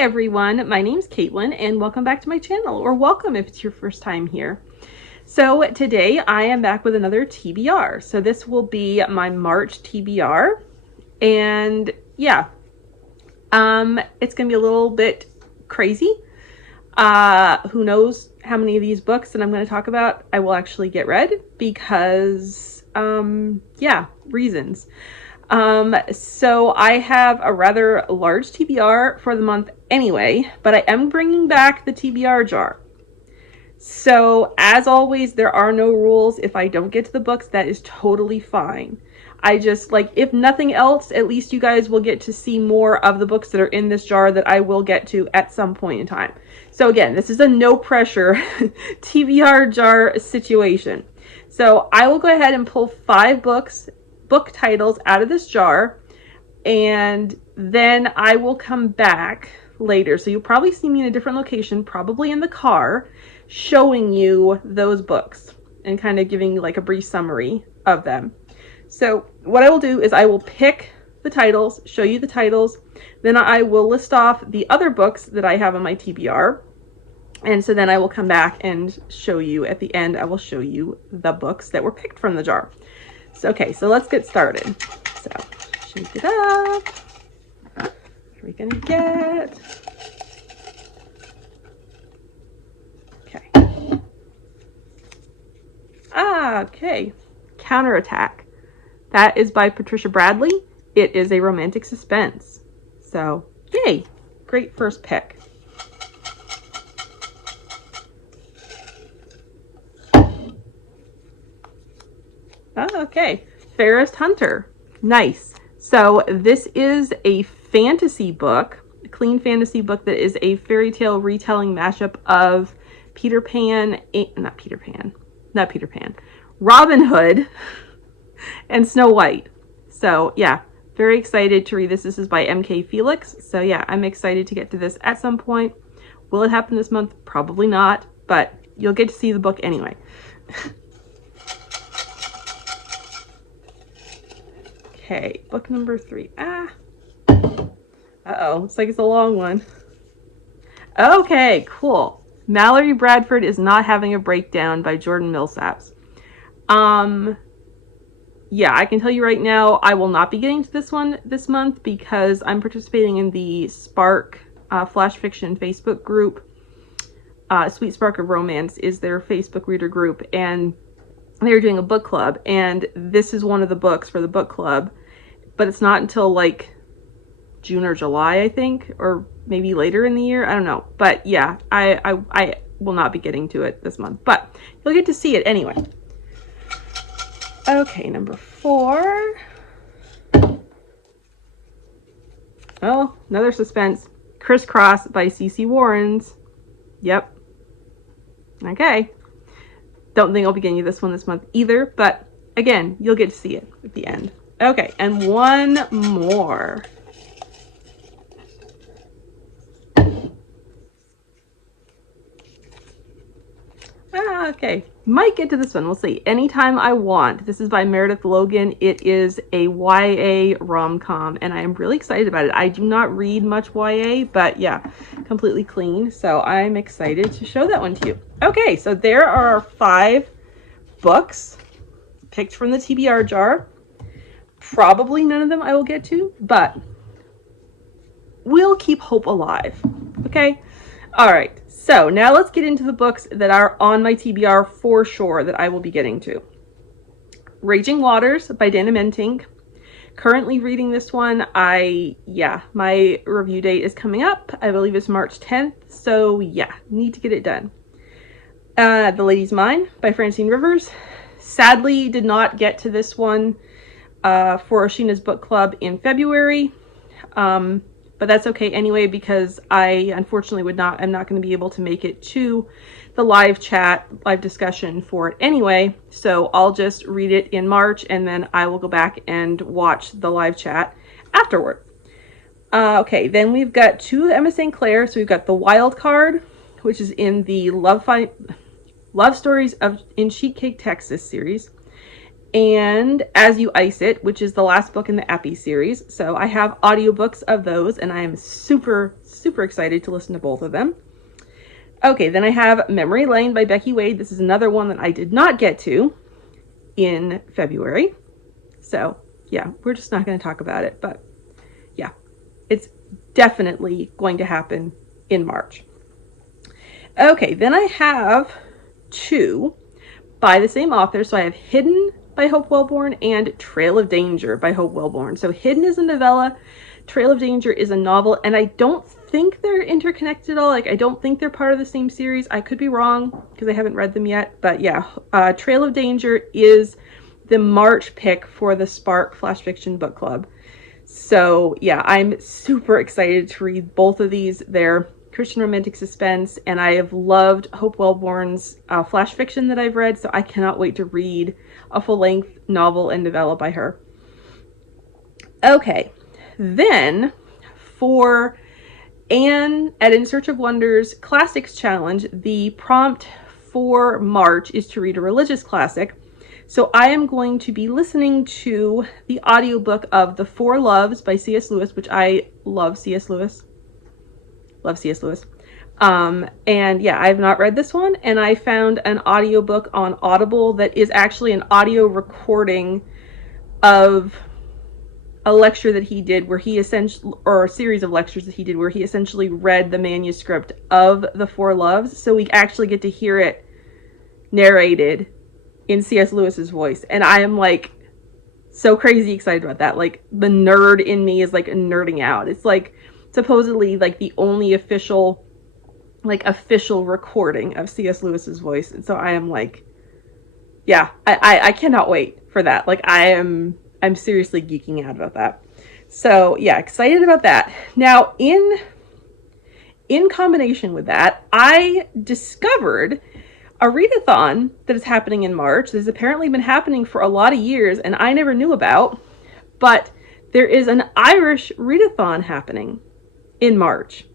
everyone, my name's Caitlyn and welcome back to my channel, or welcome if it's your first time here. So today I am back with another TBR. So this will be my March TBR, and yeah, it's gonna be a little bit crazy. Who knows how many of these books that I'm going to talk about I will actually get read because, yeah, reasons. So I have a rather large TBR for the month anyway, but I am bringing back the TBR jar. So as always, there are no rules. If I don't get to the books, that is totally fine. I just, like, if nothing else, at least you guys will get to see more of the books that are in this jar that I will get to at some point in time. So again, this is a no pressure TBR jar situation. So I will go ahead and pull 5 book titles out of this jar, and then I will come back later. So you'll probably see me in a different location, probably in the car, showing you those books and kind of giving like a brief summary of them. So what I will do is I will pick the titles, show you the titles, then I will list off the other books that I have on my TBR. And so then I will come back and show you at the end, I will show you the books that were picked from the jar. So, okay, so let's get started. So shake it up. What are we gonna get? Okay. Okay. Counterattack. That is by Patricia Bradley. It is a romantic suspense. So, yay. Great first pick. Okay. Fairest Hunter. Nice. So, this is a fantasy book, a clean fantasy book that is a fairy tale retelling mashup of Robin Hood and Snow White. So yeah, very excited to read this. This is by M.K. Felix. So yeah, I'm excited to get to this at some point. Will it happen this month? Probably not, but you'll get to see the book anyway. Okay, book number 3. Uh-oh, looks like it's a long one. Okay, cool. Mallory Bradford is Not Having a Breakdown by Jordan Millsaps. Yeah, I can tell you right now, I will not be getting to this one this month because I'm participating in the Spark Flash Fiction Facebook group. Sweet Spark of Romance is their Facebook reader group, and they're doing a book club, and this is one of the books for the book club, but it's not until like June or July, I think, or maybe later in the year. I don't know. But yeah, I will not be getting to it this month, but you'll get to see it anyway. Okay, number 4. Oh, another suspense. Crisscross by C.C. Warrens. Yep. Okay. Don't think I'll be getting you this one this month either, but again, you'll get to see it at the end. Okay, and one more. Okay, might get to this one. We'll see. Anytime I Want. This is by Meredith Logan. It is a YA rom-com, and I am really excited about it. I do not read much YA, but yeah, completely clean. So I'm excited to show that one to you. Okay, so there are our 5 books picked from the TBR jar. Probably none of them I will get to, but we'll keep hope alive. Okay? All right. So now let's get into the books that are on my TBR for sure that I will be getting to. Raging Waters by Dana Mentink. Currently reading this one. My review date is coming up. I believe it's March 10th. So yeah, need to get it done. The Lady's Mine by Francine Rivers. Sadly, did not get to this one for Oshina's book club in February. But that's okay anyway, because I unfortunately I'm not going to be able to make it to the live discussion for it anyway. So I'll just read it in March, and then I will go back and watch the live chat afterward. Okay, then we've got 2 Emma St. Clair. So we've got The Wild Card, which is in the Love Stories in Sheet Cake, Texas series. and As You Ice It, which is the last book in the Appy series. So I have audiobooks of those, and I am super, super excited to listen to both of them. Okay, then I have Memory Lane by Becky Wade. This is another one that I did not get to in February. So yeah, we're just not going to talk about it, but yeah, it's definitely going to happen in March. Okay, then I have two by the same author. So I have Hidden by Hope Welborn and Trail of Danger by Hope Welborn. So Hidden is a novella, Trail of Danger is a novel, and I don't think they're interconnected at all. Like, I don't think they're part of the same series. I could be wrong because I haven't read them yet, but yeah, Trail of Danger is the March pick for the Spark Flash Fiction Book Club. So yeah, I'm super excited to read both of these. They're Christian romantic suspense, and I have loved Hope Welborn's flash fiction that I've read, so I cannot wait to read a full-length novel and novella by her. Okay, then for Anne at In Search of Wonders Classics Challenge, the prompt for March is to read a religious classic. So I am going to be listening to the audiobook of The Four Loves by C.S. Lewis, which I love C.S. Lewis. Love C.S. Lewis. And yeah, I have not read this one, and I found an audiobook on Audible that is actually an audio recording of a lecture that he did where he essentially, or a series of lectures that he did where he essentially read the manuscript of The Four Loves. So we actually get to hear it narrated in C.S. Lewis's voice. And I am like so crazy excited about that. Like, the nerd in me is like nerding out. It's like supposedly like the only official recording of C.S. Lewis's voice. And so I am like, yeah, I cannot wait for that. Like, I'm seriously geeking out about that. So yeah, excited about that. Now in combination with that, I discovered a readathon that is happening in March. That has apparently been happening for a lot of years and I never knew about, but there is an Irish readathon happening in March.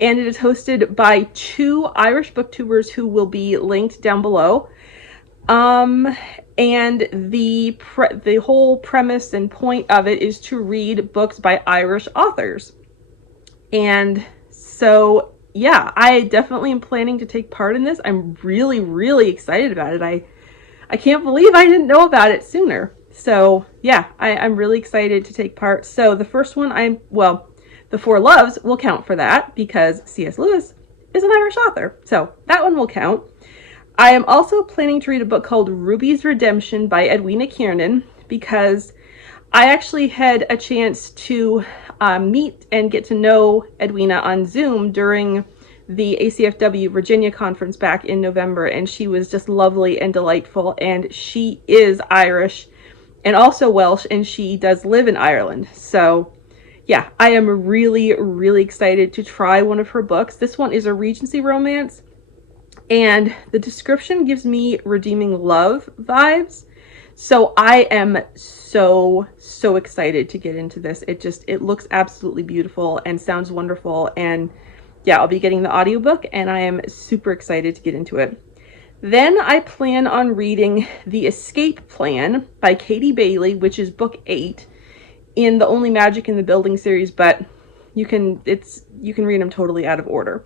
And it is hosted by two Irish booktubers who will be linked down below. And the whole premise and point of it is to read books by Irish authors. And so, yeah, I definitely am planning to take part in this. I'm really, really excited about it. I can't believe I didn't know about it sooner. So yeah, I'm really excited to take part. So the first one The Four Loves will count for that because C.S. Lewis is an Irish author. So that one will count. I am also planning to read a book called Ruby's Redemption by Edwina Kiernan because I actually had a chance to meet and get to know Edwina on Zoom during the ACFW Virginia conference back in November, and she was just lovely and delightful, and she is Irish and also Welsh, and she does live in Ireland. So yeah, I am really, really excited to try one of her books. This one is a Regency romance, and the description gives me Redeeming Love vibes. So I am so excited to get into this. It looks absolutely beautiful and sounds wonderful. And yeah, I'll be getting the audiobook and I am super excited to get into it. Then I plan on reading The Escape Plan by Katie Bailey, which is book 8 in the Only Magic in the Building series, but you can read them totally out of order.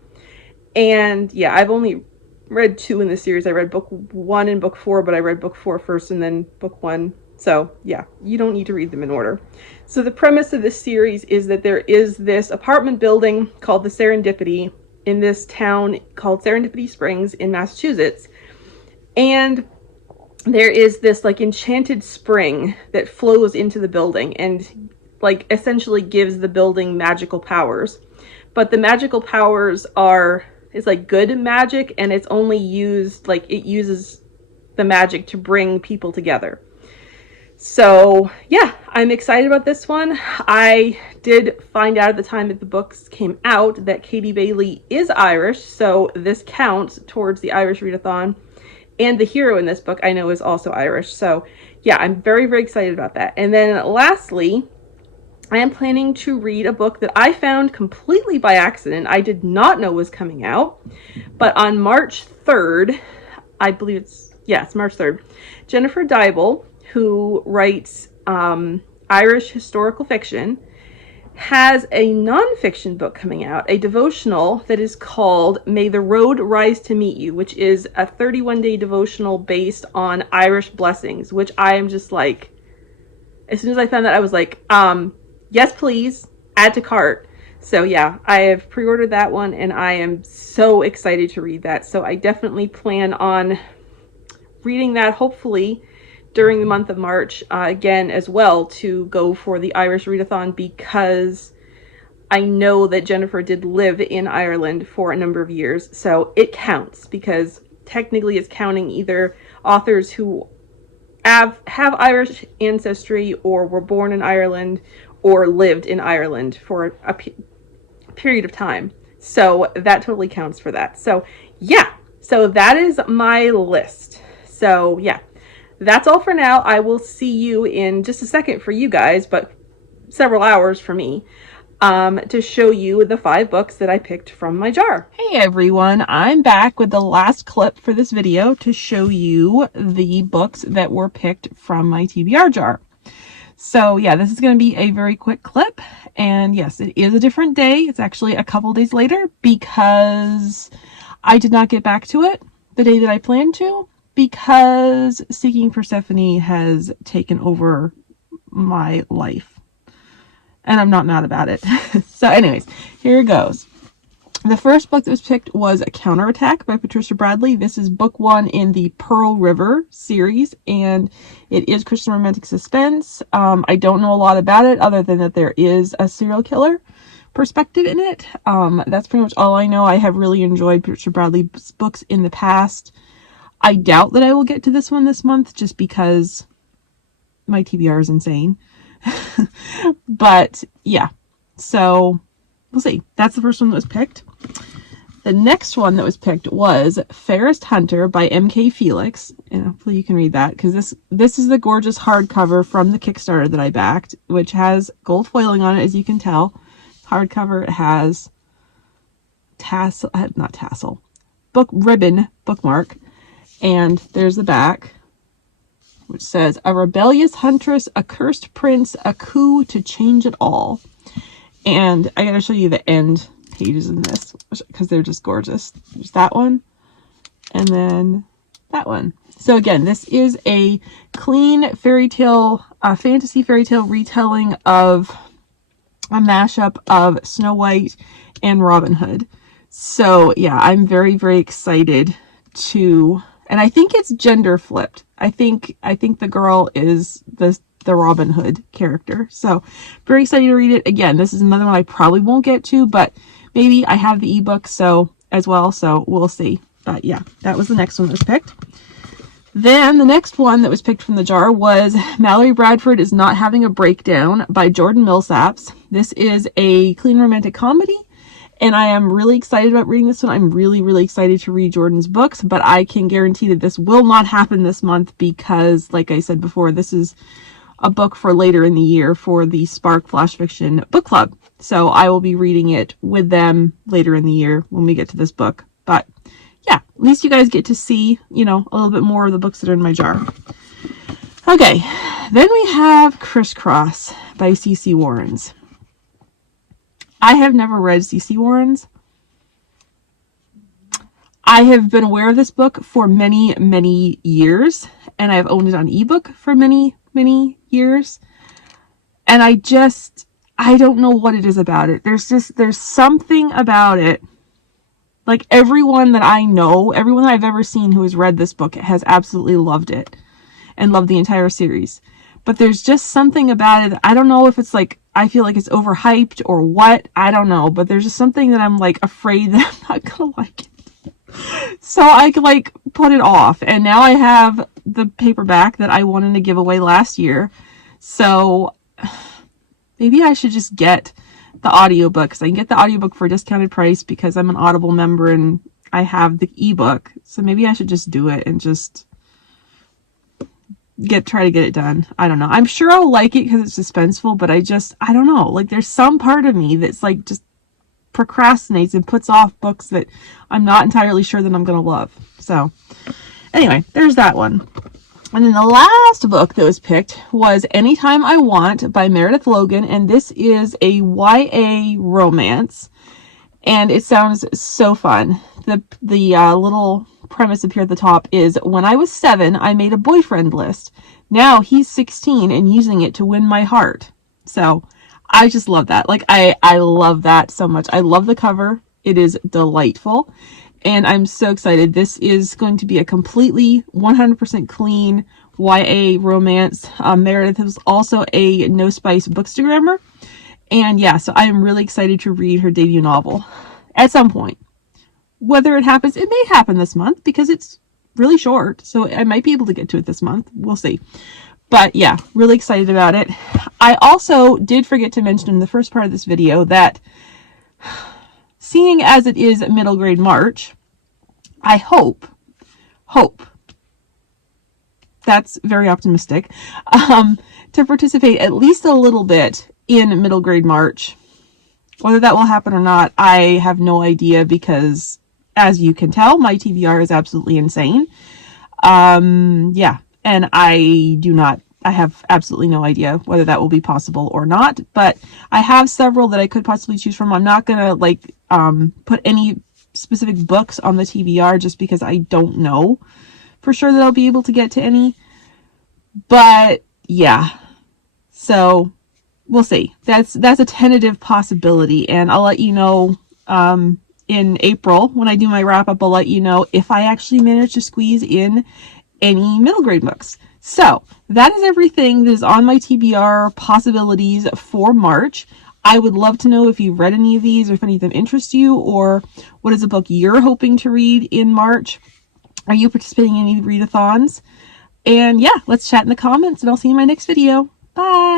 And yeah, I've only read 2 in this series. I read book 1 and book 4, but I read book 4 first and then book 1. So yeah, you don't need to read them in order. So the premise of this series is that there is this apartment building called the Serendipity in this town called Serendipity Springs in Massachusetts. And there is this like enchanted spring that flows into the building and like essentially gives the building magical powers. But the magical powers it's like good magic, and it's only used, like, it uses the magic to bring people together. So yeah, I'm excited about this one. I did find out at the time that the books came out that Katie Bailey is Irish, so this counts towards the Irish readathon. And the hero in this book I know is also Irish. So yeah, I'm very, very excited about that. And then lastly, I am planning to read a book that I found completely by accident. I did not know was coming out, but on March 3rd, I believe it's March 3rd, Jennifer Deibel, who writes Irish historical fiction, has a nonfiction book coming out, a devotional that is called May the Road Rise to Meet You, which is a 31-day devotional based on Irish blessings, which I am just like, as soon as I found that, I was like, yes, please, add to cart. So yeah, I have pre-ordered that one and I am so excited to read that. So I definitely plan on reading that, hopefully during the month of March, again as well, to go for the Irish readathon, because I know that Jennifer did live in Ireland for a number of years, so it counts, because technically it's counting either authors who have Irish ancestry or were born in Ireland or lived in Ireland for a period of time. So that totally counts for that. So yeah, so that is my list. So yeah, that's all for now. I will see you in just a second for you guys, but several hours for me, to show you the 5 books that I picked from my jar. Hey everyone, I'm back with the last clip for this video to show you the books that were picked from my TBR jar. So yeah, this is going to be a very quick clip, and yes, it is a different day. It's actually a couple days later because I did not get back to it the day that I planned to, because Seeking Persephone has taken over my life. And I'm not mad about it. So anyways, here it goes. The first book that was picked was A Counterattack by Patricia Bradley. This is book 1 in the Pearl River series, and it is Christian romantic suspense. I don't know a lot about it other than that there is a serial killer perspective in it. That's pretty much all I know. I have really enjoyed Patricia Bradley's books in the past. I doubt that I will get to this one this month just because my TBR is insane. But yeah, so we'll see. That's the first one that was picked. The next one that was picked was Fairest Hunter by M.K. Felix. And hopefully you can read that, because this is the gorgeous hardcover from the Kickstarter that I backed, which has gold foiling on it, as you can tell. Hardcover, it has book ribbon bookmark. And there's the back, which says, a rebellious huntress, a cursed prince, a coup to change it all. And I gotta show you the end pages in this, because they're just gorgeous. There's that one, and then that one. So again, this is a clean fairy tale, fantasy fairy tale retelling of a mashup of Snow White and Robin Hood. So yeah, I'm very, very excited to... And I think it's gender flipped. I think the girl is the Robin Hood character. So very excited to read it. Again, this is another one I probably won't get to, but maybe I have the ebook as well, so we'll see. But yeah, that was the next one that was picked. Then the next one that was picked from the jar was Mallory Bradford is Not Having a Breakdown by Jordan Millsaps. This is a clean romantic comedy, and I am really excited about reading this one. I'm really, really excited to read Jordan's books, but I can guarantee that this will not happen this month because, like I said before, this is a book for later in the year for the Spark Flash Fiction Book Club. So I will be reading it with them later in the year when we get to this book. But yeah, at least you guys get to see, a little bit more of the books that are in my jar. Okay, then we have Crisscross by C.C. Warrens. I have never read C.C. Warrens. I have been aware of this book for many, many years, and I've owned it on ebook for many, many years. And I don't know what it is about it. There's something about it. Like everyone that I know, everyone that I've ever seen who has read this book has absolutely loved it and loved the entire series. But there's just something about it. I don't know if it's like, I feel like it's overhyped or what. I don't know. But there's just something that I'm like afraid that I'm not going to like it. So I like put it off. And now I have the paperback that I wanted to give away last year. So maybe I should just get the audiobook, because I can get the audiobook for a discounted price because I'm an Audible member and I have the ebook. So maybe I should just do it and just try to get it done. I don't know. I'm sure I'll like it because it's suspenseful, but I don't know. Like there's some part of me that's like just procrastinates and puts off books that I'm not entirely sure that I'm going to love. So anyway, there's that one. And then the last book that was picked was Anytime I Want by Meredith Logan, and this is a YA romance, and it sounds so fun. The little premise up here at the top is, when I was 7, I made a boyfriend list. Now he's 16 and using it to win my heart. So I just love that. Like, I love that so much. I love the cover. It is delightful. And I'm so excited. This is going to be a completely 100% clean YA romance. Meredith is also a No Spice bookstagrammer. And yeah, so I am really excited to read her debut novel at some point. Whether it happens, it may happen this month because it's really short. So I might be able to get to it this month. We'll see. But yeah, really excited about it. I also did forget to mention in the first part of this video that, seeing as it is middle grade March, I hope, that's very optimistic, to participate at least a little bit in middle grade March. Whether that will happen or not, I have no idea, because as you can tell, my TBR is absolutely insane. Yeah, and I have absolutely no idea whether that will be possible or not, but I have several that I could possibly choose from. I'm not gonna put any specific books on the TBR just because I don't know for sure that I'll be able to get to any. But yeah, so we'll see. That's a tentative possibility, and I'll let you know in April when I do my wrap up. I'll let you know if I actually manage to squeeze in any middle grade books. So that is everything that is on my TBR possibilities for March. I would love to know if you've read any of these, or if any of them interest you, or what is a book you're hoping to read in March. Are you participating in any readathons? And yeah, let's chat in the comments, and I'll see you in my next video. Bye!